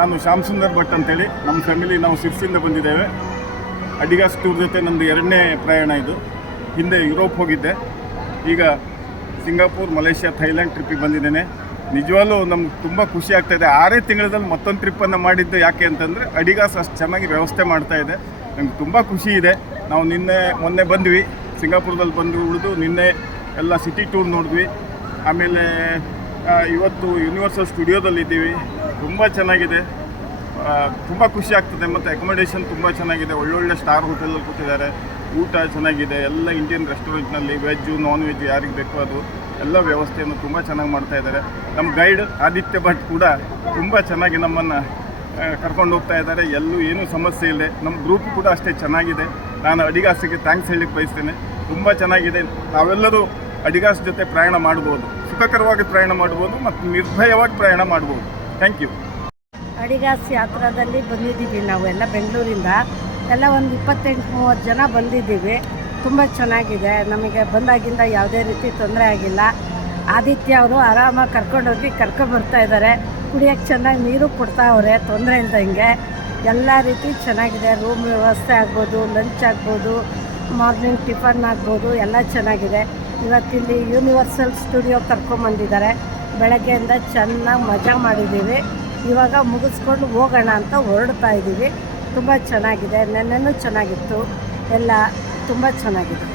ನಾನು ಶ್ಯಾಮ್ ಸುಂದರ್ ಭಟ್ ಅಂತೇಳಿ. ನಮ್ಮ ಫ್ಯಾಮಿಲಿ ನಾವು ಸಿರ್ಸಿಂದ ಬಂದಿದ್ದೇವೆ. ಅಡಿಗಾಸ್ ಟೂರ್ ಜೊತೆ ನಂದು 2ನೇ ಪ್ರಯಾಣ ಇದು. ಹಿಂದೆ ಯುರೋಪ್ ಹೋಗಿದ್ದೆ, ಈಗ ಸಿಂಗಾಪುರ್, ಮಲೇಷ್ಯಾ, ಥೈಲ್ಯಾಂಡ್ ಟ್ರಿಪ್ಪಿಗೆ ಬಂದಿದ್ದೇನೆ. ನಿಜವಾಗ್ಲೂ ನಮ್ಗೆ ತುಂಬ ಖುಷಿ ಆಗ್ತಾಯಿದೆ. 6 ತಿಂಗಳಲ್ಲಿ ಮತ್ತೊಂದು ಟ್ರಿಪ್ಪನ್ನು ಮಾಡಿದ್ದು ಯಾಕೆ ಅಂತಂದರೆ ಅಡಿಗಾಸ್ ಅಷ್ಟು ಚೆನ್ನಾಗಿ ವ್ಯವಸ್ಥೆ ಮಾಡ್ತಾಯಿದೆ. ನಮ್ಗೆ ತುಂಬ ಖುಷಿ ಇದೆ. ನಾವು ಮೊನ್ನೆ ಬಂದ್ವಿ, ಸಿಂಗಾಪುರದಲ್ಲಿ ಬಂದು ಉಳಿದು ನಿನ್ನೆ ಎಲ್ಲ ಸಿಟಿ ಟೂರ್ ನೋಡಿದ್ವಿ. ಆಮೇಲೆ ಇವತ್ತು ಯೂನಿವರ್ಸಲ್ ಸ್ಟುಡಿಯೋದಲ್ಲಿದ್ದೀವಿ. ತುಂಬ ಚೆನ್ನಾಗಿದೆ, ತುಂಬ ಖುಷಿ ಆಗ್ತದೆ. ಮತ್ತು ಅಕೊಮಡೇಷನ್ ತುಂಬ ಚೆನ್ನಾಗಿದೆ, ಒಳ್ಳೊಳ್ಳೆ ಸ್ಟಾರ್ ಹೋಟೆಲಲ್ಲಿ ಕೊಟ್ಟಿದ್ದಾರೆ. ಊಟ ಚೆನ್ನಾಗಿದೆ, ಎಲ್ಲ ಇಂಡಿಯನ್ ರೆಸ್ಟೋರೆಂಟ್ನಲ್ಲಿ ವೆಜ್ಜು ನಾನ್ ವೆಜ್ ಯಾರಿಗೆ ಬೇಕೋ ಅದು ಎಲ್ಲ ವ್ಯವಸ್ಥೆಯನ್ನು ತುಂಬ ಚೆನ್ನಾಗಿ ಮಾಡ್ತಾಯಿದ್ದಾರೆ. ನಮ್ಮ ಗೈಡ್ ಆದಿತ್ಯ ಭಟ್ ಕೂಡ ತುಂಬ ಚೆನ್ನಾಗಿ ನಮ್ಮನ್ನು ಕರ್ಕೊಂಡು ಹೋಗ್ತಾ ಇದ್ದಾರೆ. ಎಲ್ಲೂ ಏನೂ ಸಮಸ್ಯೆ ಇಲ್ಲ. ನಮ್ಮ ಗ್ರೂಪ್ ಕೂಡ ಅಷ್ಟೇ ಚೆನ್ನಾಗಿದೆ. ನಾನು ಅಡಿಗಾಸಿಗೆ ಥ್ಯಾಂಕ್ಸ್ ಹೇಳಲಿಕ್ಕೆ ಬಯಸ್ತೇನೆ. ತುಂಬ ಚೆನ್ನಾಗಿದೆ. ನಾವೆಲ್ಲರೂ ಅಡಿಗಾಸ್ ಜೊತೆ ಪ್ರಯಾಣ ಮಾಡ್ಬೋದು, ಸುಖಕರವಾಗಿ ಪ್ರಯಾಣ ಮಾಡ್ಬೋದು ಮತ್ತು ನಿರ್ಭಯವಾಗಿ ಪ್ರಯಾಣ ಮಾಡ್ಬೋದು. Thank you. ಅಡಿಗಾಸ್ ಯಾತ್ರಾದಲ್ಲಿ ಬಂದಿದ್ದೀವಿ. ನಾವೆಲ್ಲ ಬೆಂಗಳೂರಿಂದ ಎಲ್ಲ ಒಂದು 28-30 ಜನ ಬಂದಿದ್ದೀವಿ. ತುಂಬ ಚೆನ್ನಾಗಿದೆ. ನಮಗೆ ಬಂದಾಗಿಂದ ಯಾವುದೇ ರೀತಿ ತೊಂದರೆ ಆಗಿಲ್ಲ. ಆದಿತ್ಯ ಅವರು ಆರಾಮಾಗಿ ಕರ್ಕೊಂಡ್ಬರ್ತಾ ಇದ್ದಾರೆ. ಕುಡಿಯೋಕ್ಕೆ ಚೆನ್ನಾಗಿ ನೀರು ಕೊಡ್ತಾವ್ರೆ, ತೊಂದರೆ ಇಲ್ದಂಗೆ. ಎಲ್ಲ ರೀತಿ ಚೆನ್ನಾಗಿದೆ. ರೂಮ್ ವ್ಯವಸ್ಥೆ ಆಗ್ಬೋದು, ಲಂಚ್ ಆಗ್ಬೋದು, ಮಾರ್ನಿಂಗ್ ಟಿಫನ್ ಆಗ್ಬೋದು, ಎಲ್ಲ ಚೆನ್ನಾಗಿದೆ. ಇವತ್ತಿಲ್ಲಿ ಯೂನಿವರ್ಸಲ್ ಸ್ಟುಡಿಯೋ ಕರ್ಕೊಂಬಂದಿದ್ದಾರೆ. ಬೆಳಗ್ಗೆಯಿಂದ ಚೆನ್ನಾಗಿ ಮಜಾ ಮಾಡಿದ್ದೀವಿ. ಇವಾಗ ಮುಗಿಸ್ಕೊಂಡು ಹೋಗೋಣ ಅಂತ ಹೊರಡ್ತಾ ಇದ್ದೀವಿ. ತುಂಬ ಚೆನ್ನಾಗಿದೆ. ನೆನ್ನೆನೂ ಚೆನ್ನಾಗಿತ್ತು. ಎಲ್ಲ ತುಂಬ ಚೆನ್ನಾಗಿದೆ.